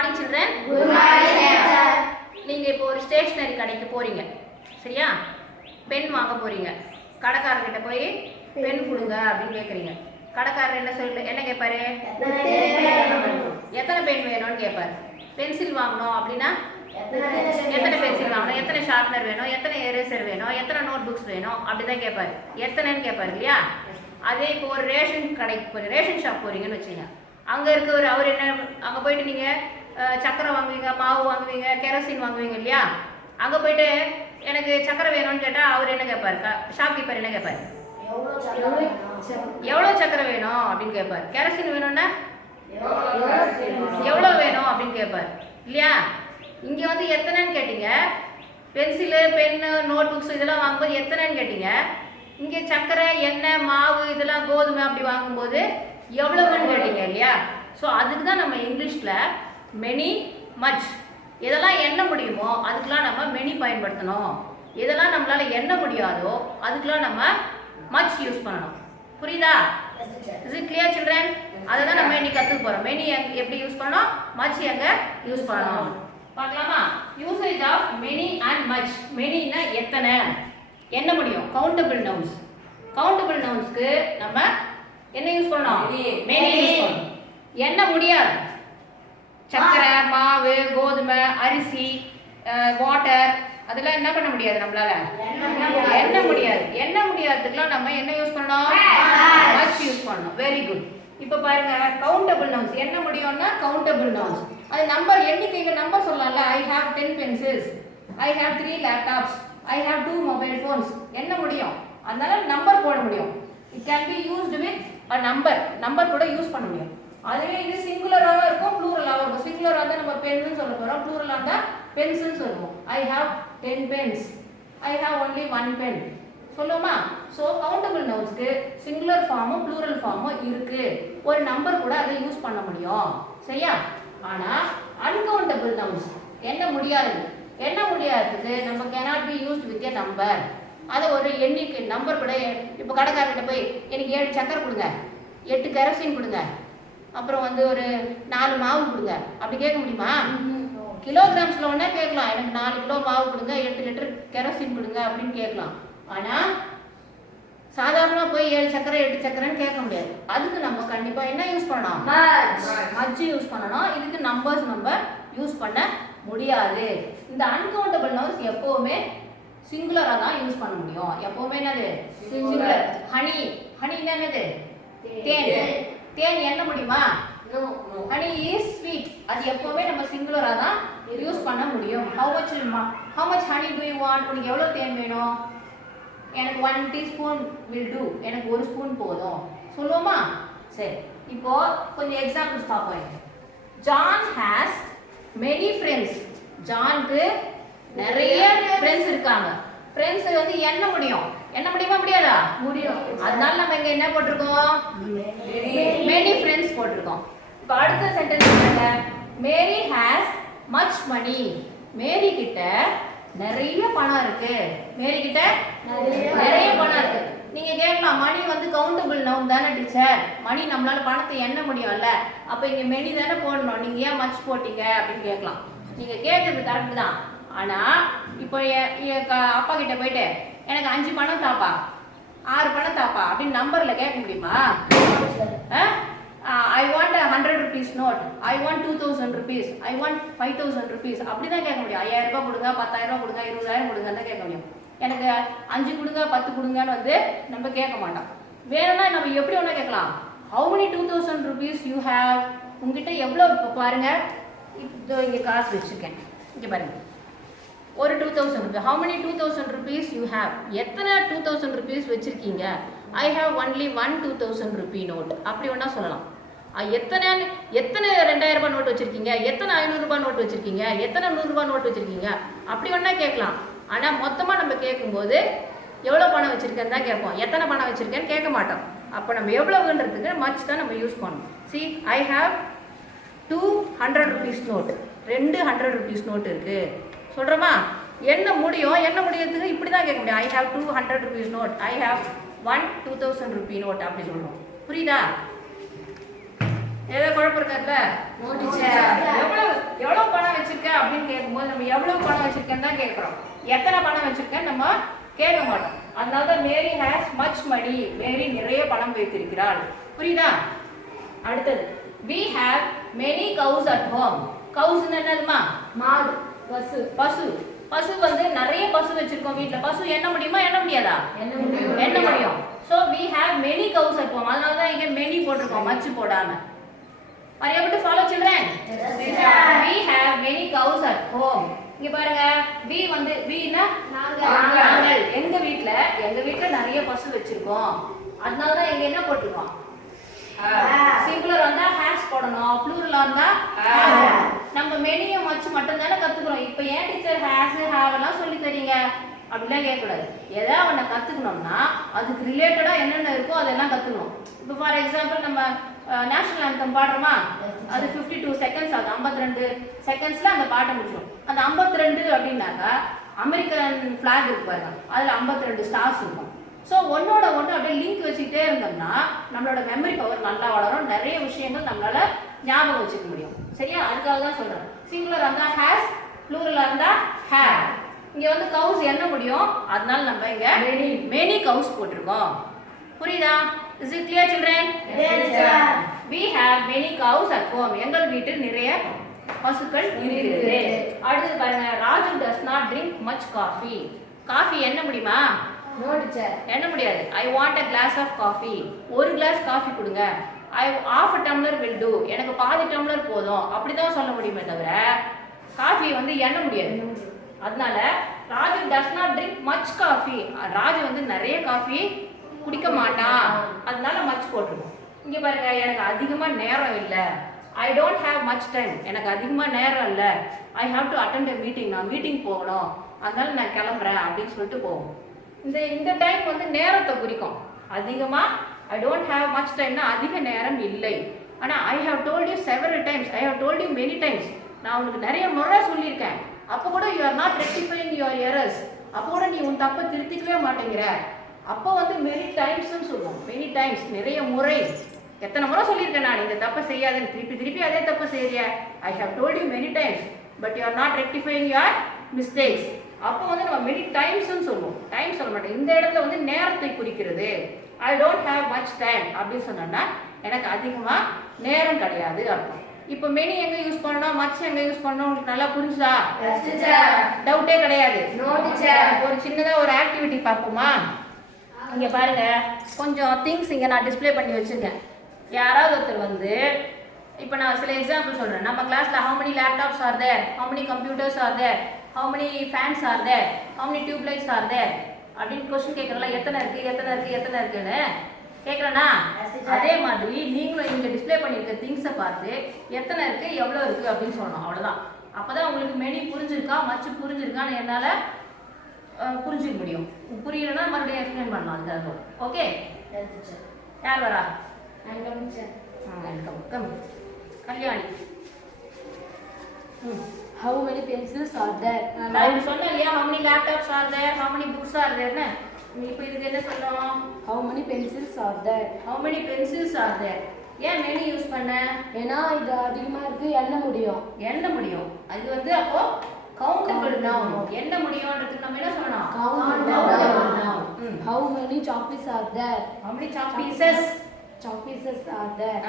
Morning children. நீங்கள் இப்போ ஒரு ஸ்டேஷ்னரி கடைக்கு போகிறீங்க, சரியா? பென் வாங்க போகிறீங்க. கடைக்காரர்கிட்ட போய் பென் கொடுங்க அப்படின்னு கேட்குறீங்க. கடைக்காரர் என்ன கேட்பாரு? எத்தனை பென் வேணும்னு கேட்பாரு. பென்சில் வாங்கணும் அப்படின்னா எத்தனை பென்சில் வாங்கணும், எத்தனை ஷார்ப்னர் வேணும், எத்தனை எரேசர் வேணும், எத்தனை நோட் புக்ஸ் வேணும் அப்படி தான் கேட்பாரு. எத்தனைன்னு கேட்பாரு இல்லையா? அதே இப்போ ஒரு ரேஷன் கடைக்கு ரேஷன் ஷாப் போகிறீங்கன்னு வச்சுங்க. அங்கே இருக்க அவர் என்ன, அங்கே போயிட்டு நீங்கள் சக்கரை வாங்குவீங்க, மாவு வாங்குவீங்க, கெரோசின் வாங்குவீங்க இல்லையா? அங்கே போயிட்டு எனக்கு சக்கரை வேணும்னு கேட்டால் அவர் என்ன கேட்பாரு? ஷாப்கீப்பர் என்ன கேட்பாரு? எவ்வளோ சக்கரை வேணும் அப்படின்னு கேட்பார். கெரோசின் வேணும்னா எவ்வளோ வேணும் அப்படின்னு கேட்பார் இல்லையா? இங்கே வந்து எத்தனைன்னு கேட்டீங்க. பென்சிலு, பென்னு, நோட் புக்ஸ் இதெல்லாம் வாங்கும்போது எத்தனைன்னு கேட்டீங்க. இங்கே சக்கரை, எண்ணெய், மாவு இதெல்லாம் கோதுமை அப்படி வாங்கும்போது எவ்வளவுன்னு கேட்டீங்க இல்லையா? ஸோ அதுக்கு தான் நம்ம இங்கிலீஷில் மெனி, மச் எதெல்லாம் எண்ண முடியுமோ அதுக்கெலாம் நம்ம மெனி பயன்படுத்தணும். எதெல்லாம் நம்மளால் எண்ண முடியாதோ அதுக்கெலாம் நம்ம மச் யூஸ் பண்ணணும். புரியுதா? Is it clear children? அதை தான் நம்ம இன்னைக்கு கற்றுக்க போகிறோம். மெனி எப்படி யூஸ் பண்ணணும், மச் எங்கே யூஸ் பண்ணணும் பார்க்கலாமா? Usage of many and much. மெனின்னா எத்தனை, எண்ண முடியும், கவுண்டபிள் நவுன்ஸ். கவுண்டபிள் நவுன்ஸ்க்கு நம்ம என்ன யூஸ் பண்ணணும்? மெனி யூஸ் பண்ணணும். எண்ண முடியாது. சக்கரை, மாவு, கோதுமை, அரிசி, வாட்டர் அதெல்லாம் என்ன பண்ண முடியாது நம்மளால, எண்ண முடியாது. எண்ண முடியாததுக்குலாம் நம்ம என்ன யூஸ் பண்ணணும்? மச் யூஸ் பண்ணணும். Very good. இப்போ பாருங்க, கவுண்டபிள் நவுன்ஸ் எண்ண முடியும்னா கவுண்டபிள் நவுன்ஸ். அது நம்பர், எண்ணிக்கையில் நம்பர் சொல்லலாம்ல. I have 10 pencils, I have 3 laptops, I have 2 mobile phones. எண்ண முடியும், அதனால நம்பர் போட முடியும். It can be used with a number. Number கூட யூஸ் பண்ண முடியும். அதுவே இது சிங்குலராகவும் இருக்கும், ப்ளூரலாகவும் இருக்கும். சிங்குலராக தான் நம்ம பென்னு சொல்ல போகிறோம், ப்ளூரலாக தான் பென்சில் சொல்லுவோம். ஐ have 10 pens, I have only 1 pen சொல்லுவோமா? ஸோ கவுண்டபிள் நவுன்ஸ்க்கு சிங்குலர் ஃபார்மும் ப்ளூரல் ஃபார்மும் இருக்கு. ஒரு நம்பர் கூட அதை யூஸ் பண்ண முடியும், சரியா? ஆனால் அன்கவுண்டபிள் நவுன்ஸ் என்ன முடியாது. என்ன முடியாததுக்கு நம்ம cannot be used with a number. அதை ஒரு எண்ணிக்கை நம்பர் கூட. இப்போ கடைக்காரர்கிட்ட போய் எனக்கு 7 சக்கரை கொடுங்க, 8 கெரோசின் கொடுங்க, அப்புறம் வந்து ஒரு 4 மாவு கொடுங்க அப்படி கேட்க முடியுமா? கிலோகிராம்ஸில் ஒன்றா கேட்கலாம். எனக்கு 4 கிலோ மாவு கொடுங்க, 8 லிட்டர் கெரோசின் கொடுங்க அப்படின்னு கேட்கலாம். ஆனால் சாதாரணமாக போய் 7 சக்கரை 8 சக்கரைன்னு கேட்க முடியாது. அதுக்கு நம்ம கண்டிப்பாக என்ன யூஸ் பண்ணணும்? மச் யூஸ் பண்ணணும். இதுக்கு நம்பர்ஸ் நம்ம யூஸ் பண்ண முடியாது. இந்த அன்கவுண்டபிள் நவுன்ஸ் எப்போவுமே சிங்குலராக தான் யூஸ் பண்ண முடியும். எப்போவுமே என்னது? சிங்குலர். ஹனி, ஹனின்னா என்னது? தேன். தேன் எண்ண முடியுமா? Honey is sweet. அது எப்போவுமே நம்ம சிங்குலராக தான் யூஸ் பண்ண முடியும். How much honey to you want? உனக்கு எவ்வளோ தேன் வேணும்? எனக்கு 1 டீஸ்பூன் வில் டூ. எனக்கு 1 ஸ்பூன் போதும் சொல்லுவோமா? சரி, இப்போ கொஞ்சம் எக்ஸாம்பிள்ஸ் பார்ப்போம். John has many friends. ஜானுக்கு நிறைய ஃப்ரெண்ட்ஸ் இருக்காங்க. ஃப்ரெண்ட்ஸ் வந்து எண்ண முடியும். எண்ண முடியுமா முடியாதா? முடியும். அதனால நம்ம இங்க என்ன போட்டிருக்கோம்? மெனி ஃப்ரெண்ட்ஸ் போட்டிருக்கோம். இப்போ அடுத்த சென்டென்ஸ் பாருங்க. மேரி ஹேஸ் மச் மணி. மேரி கிட்ட நிறைய பணம் இருக்கு. மேரி கிட்ட நிறைய பணம் இருக்கு. நீங்க கேட்கலாம், மணி வந்து கவுண்டபிள் நவுன் தானே டீச்சர், மணி நம்மளால பணத்தை எண்ண முடியும்ல, அப்ப இங்க மெனி தானே போடணும், நீங்க ஏன் மச் போட்டீங்க அப்படின்னு கேட்கலாம். நீங்க கேட்கறது கரெக்ட் தான். ஆனா இப்போ அப்பா கிட்ட போயிட்டு எனக்கு 5 பணம் தாப்பா, 6 பணம் தாப்பா அப்படின்னு நம்பர்ல கேட்க முடியுமா? I want 100 rupees note, I want 2000 rupees, I want 5000 rupees அப்படிதான் கேட்க முடியும். 5000 ரூபாய் கொடுங்க, 10000 ரூபாய் கொடுங்க, 20000 கொடுங்க தான் கேட்க முடியும். எனக்கு 5 கொடுங்க 10 கொடுங்கன்னு வந்து நம்ம கேட்க மாட்டோம். வேணும்னா நம்ம எப்படி ஒன்றா கேட்கலாம். how many 2000 rupees you have? உங்ககிட்ட எவ்வளோ? இப்போ பாருங்க, இப்போ இங்கே காசு வச்சுருக்கேன், இங்கே பாருங்க, ஒரு 2000 rupees. how many 2000 rupees you have? எத்தனை 2000 rupees வச்சுருக்கீங்க? I have only 1 2000 rupee note அப்படி ஒன்றா சொல்லலாம். எத்தனை 2000 ரூபாய் நோட் வச்சுருக்கீங்க, எத்தனை 500 ரூபாய் நோட் வச்சுருக்கீங்க, எத்தனை 100 ரூபாய் நோட் வச்சுருக்கீங்க அப்படி ஒன்றா கேட்கலாம். ஆனால் மொத்தமாக நம்ம கேட்கும்போது எவ்வளோ பணம் வச்சுருக்கேன்னு தான் கேட்போம், எத்தனை பணம் வச்சுருக்கேன்னு கேட்க மாட்டோம். அப்போ நம்ம எவ்வளோன்றதுக்கு மச் தான் நம்ம யூஸ் பண்ணணும். See, I have 200 rupees note, 200 rupees note இருக்குது சொல்கிறோமா? என்ன முடியும், என்ன முடியறதுக்கு இப்படி தான் கேட்க முடியும். I have 200 rupees note, I have 1 2000 rupee note அப்படி சொல்கிறோம். புரியுதா? ஏதோ குழப்பம் இருக்காதுல்ல? எவ்வளோ வச்சிருக்கேன்னு தான் கேட்குறோம். எத்தனை பணம் வச்சிருக்கேன்னு நம்ம கேட்க மாட்டோம். அதனால தான் மேரி ஹேஸ் மச் மணி, மேரி நிறைய பணம் வைத்திருக்கிறாள். புரியுதா? அடுத்தது we have many cows at home. cows என்னதுமா? மாடு, பசு. பசு. பசு வந்து நிறைய பசு வச்சிருக்கோம் வீட்ல. பசு என்ன முடியுமா என்ன முடியாதா? என்ன முடியும். so we have many cows at home. அதனால தான் இங்க many போட்டுருக்கோம், மச் போடாம. are you able to follow children? Yes, teacher. we have many cows at home. இங்க பாருங்க, we வந்து we னா நாங்கள். எங்க வீட்ல நிறைய பசு வச்சிருக்கோம். அதனால தான் இங்க என்ன போட்டுருக்கோம்? சிங்குலர் வந்தா ஹேஸ் போடணும், ப்ளூரல் வந்தா have. நம்ம மெனியும் மச் மட்டும் தானே கத்துக்கிறோம். இப்போ ஏன் டீச்சர் ஹேஸ் ஹேவ் எல்லாம் சொல்லி தரீங்க அப்படிலாம் கேட்கக்கூடாது. ஏதாவது ஒன்று கத்துக்கணும்னா அதுக்கு ரிலேட்டடா என்னென்ன இருக்கோ அதெல்லாம் கத்துக்கணும். இப்போ ஃபார் எக்ஸாம்பிள் நம்ம நேஷனல் ஆந்தம் பாடுறோமா, அது 52 செகண்ட்ஸ் ஆகும். 52 செகண்ட்ஸ்ல அந்த பாட்டை முடிச்சிடும். அந்த 52 அப்படின்னாக்கா அமெரிக்கன் ஃபிளாக் இருக்கு பாருங்க, அதுல 52 ஸ்டார்ஸ் இருக்கும். ஸோ ஒன்னோட ஒன்று அப்படியே லிங்க் வச்சுக்கிட்டே இருந்தோம்னா நம்மளோட மெமரி பவர் நல்லா வளரும், நிறைய விஷயங்கள் நம்மளால ஞாபகம் வச்சுக்க முடியும். சரியா? அதுக்காக தான் சொல்றேன். சிங்குலர் இருந்தா ஹேஸ், ப்ளூரல் இருந்தா ஹேவ். இங்க வந்து கவுஸ் என்ன முடியும், அதனால நம்ம இங்க many cows போட்டிருக்கோம். புரியுதா? Is it clear children? Yes, sir. We have many cows at home. எங்கள் வீட்டில் நிறைய பசுக்கள் இருக்கிறது. அடுத்து பாருங்க, Raju does not drink much coffee. Coffee என்ன முடியுமா? No, teacher. என்ன முடியாது. I want a glass of coffee. ஒரு கிளாஸ் காஃபி கொடுங்க. half a tumbler will do. எனக்கு பாதி டம்ளர் போதும் அப்படிதான் சொல்ல முடியுமே தவிர காஃபி வந்து எண்ண முடியாது. அதனால Raju does not drink much coffee. Raju வந்து நிறைய காஃபி குடிக்க மாட்டான், அதனால மச் போட்டுருக்கோம். இங்க பாருங்க, எனக்கு அதிகமா நேரம் இல்லை. I don't have much time. எனக்கு அதிகமா நேரம் இல்லை. I have to attend a meeting. நான் மீட்டிங் போகணும், அதனால நான் கிளம்புறேன் அப்படின்னு சொல்லிட்டு போவோம். இந்த டைம் வந்து நேரத்தை குறிக்கும். அதிகமா I don't have much time னா அதிக நேரம் இல்லை. ஆனா I have told you several times. I have told you many times. நான் உனக்கு நிறைய முறை சொல்லியிருக்கேன். அப்போ கூட you are not rectifying your errors. அப்போ கூட நீ உன் தப்பை திருத்திக்கவே மாட்டேங்கிற. அப்போ வந்து many times னு சொல்லுவோம். many times நிறைய முறை. எத்தனை முறை சொல்லியிருக்கேன் நான் இந்த தப்பை செய்யாதுன்னு, திருப்பி அதே தப்பை செய்யறிய. I have told you many times but you are not rectifying your mistakes. அப்போ வந்து நம்ம many times னு சொல்லுவோம், டைம் சொல்ல மாட்டோம். இந்த இடத்துல வந்து நேரத்தை குறிக்கிறது. I don't have much time அப்படின்னு சொன்னோம்னா எனக்கு அதிகமா நேரம் கிடையாது அர்த்தம். இப்போ many எங்க யூஸ் பண்ணணும், much எங்க யூஸ் பண்ணணும், உங்களுக்கு நல்லா புரிஞ்சுதா? Yes, teacher. டவுட்டே கிடையாது. No, teacher. ஒரு சின்னதா ஒரு ஆக்டிவிட்டி பார்ப்போமா? இங்க பாருங்க, கொஞ்சம் திங்ஸ் இங்க நான் டிஸ்ப்ளே பண்ணி வச்சிருக்கேன். யாராவது ஒருத்தர் வந்து, இப்போ நான் சில எக்ஸாம்பிள் சொல்றேன். நம்ம கிளாஸ்ல how many laptops are there, how many computers are there, how many fans are there, how many tube lights are there அப்படின்னு क्वेश्चन கேக்குறல, எத்தனை இருக்குன்னு கேக்குறேனா? அதே மாதிரி நீங்களும் இங்க டிஸ்ப்ளே பண்ணிருக்க திங்ஸை பார்த்து எத்தனை இருக்கு எவ்வளவு இருக்கு அப்படின்னு சொல்லணும். அவ்வளவுதான். அப்பதான் உங்களுக்கு மெனி புரிஞ்சிருக்கா மச்சு புரிஞ்சிருக்கான்னு என்னால புரிஞ்சுக்க முடியும். புரியலன்னா மறுபடியும் எக்ஸ்பிளைன் பண்ணலாம். அதுக்காக ஓகே. யார் வரா? Kalyani. How many pencils are there? நான் சொன்னேன் இல்லையா, how many laptops are there, how many books are there ன்னு. நீ இப்போ இதுக்கு என்ன சொல்லணும்? How many pencils are there? How many pencils are there? ஏன் many யூஸ் பண்ண? ஏன்னா இது அதிகமா இருக்கு, எண்ண முடியும். அது வந்து அப்போ countable noun. எண்ண முடியும்ன்றதுக்கு நம்ம என்ன சொல்லணும்? Countable noun. How many chalk pieces are there? How many chalk pieces? Chalk pieces are there.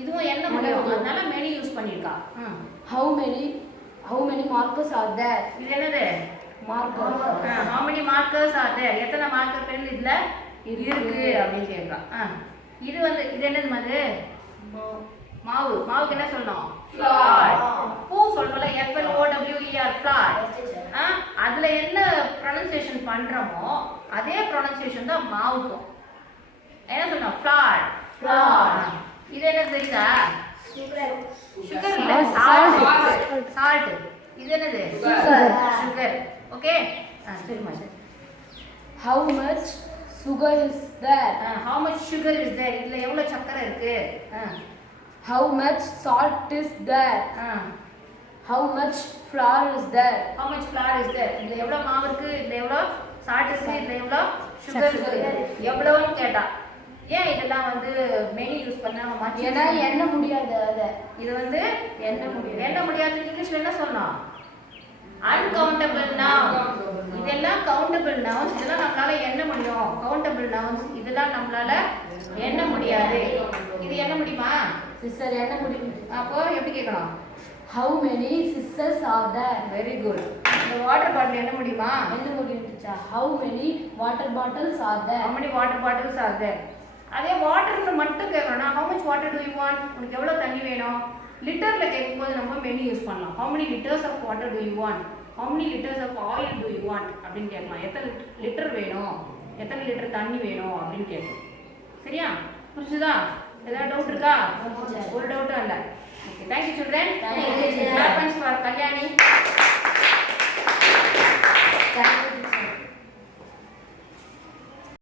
இதுவும் எண்ண முடியும், அதனால many யூஸ் பண்ணிருக்கா. How many markers are there? இது என்னது? Marker. How many markers are there? எத்தனை மார்க்கர் பென் இதுல இருக்கு அப்படின்னு கேக்குறான். இது வந்து இது என்னது மாதிரி? மாவுக்கு என்ன சொல்லணும்? flour. பூ சொல்றோம்ல, FLOWER flour. அதுல என்ன pronunciation பண்றோமோ அதே pronunciation தான் மாவுக்கும். என்ன சொல்லணும்? flour. இது என்ன தெரியுதா? sugar இல்ல, salt. இது என்னது? sugar. ஓகே, சரிமா சரி. How much sugar is there? How much sugar is there? இதுல எவ்வளவு சக்கரை இருக்கு? How much salt is there? How much flour is there? How much flour is there? இதுல எவ்வளவு மாவு இருக்கு, இதுல எவ்வளவு salt இருக்கு, இதுல எவ்வளவு sugar இருக்கு, எவ்வளவுன்னு கேட்டா. ஏன் இதெல்லாம் வந்து many யூஸ் பண்ணாம மச்? ஏன்னா எண்ண முடியாது. அத இது வந்து எண்ண முடியாதுன்னு இங்கிலீஷ்ல என்ன சொல்லணும்? Uncountable noun. இதெல்லாம் கவுண்டபிள் நவுன்ஸ். இதெல்லாம் நம்மளால எண்ண முடியும். கவுண்டபிள் நவுன்ஸ் இதெல்லாம் நம்மளால எண்ண முடியாது. இது எண்ண முடியுமா? சிஸ்டர் என்ன முடியும்? அப்போ எப்படி கேட்கணும்? How many sisters are there? Very good. இந்த வாட்டர் பாட்டில் என்ன முடியுமா? என்ன முடியும் teacher? How many water bottles are there? how many water bottles are there? அதே வாட்டர்னு மட்டும் கேட்கணும்னா how much water do you want? உனக்கு எவ்வளவு தண்ணி வேணும்? லிட்டர்ல கேட்கும்போது நம்ம மெனி யூஸ் பண்ணலாம். how many liters of water do you want? how many liters of oil do you want? அப்படின்னு கேட்கலாம். எத்தனை லிட்டர் வேணும், எத்தனை லிட்டர் தண்ணி வேணும் அப்படின்னு கேட்கணும். சரியா? புரிஞ்சுதா? ஏதாவது டவுட் இருக்கா? ஒரு டவுட்டும் இல்லை. Okay, thank you children. Thank you, teacher. Clap hands for Kalyani. Thank you.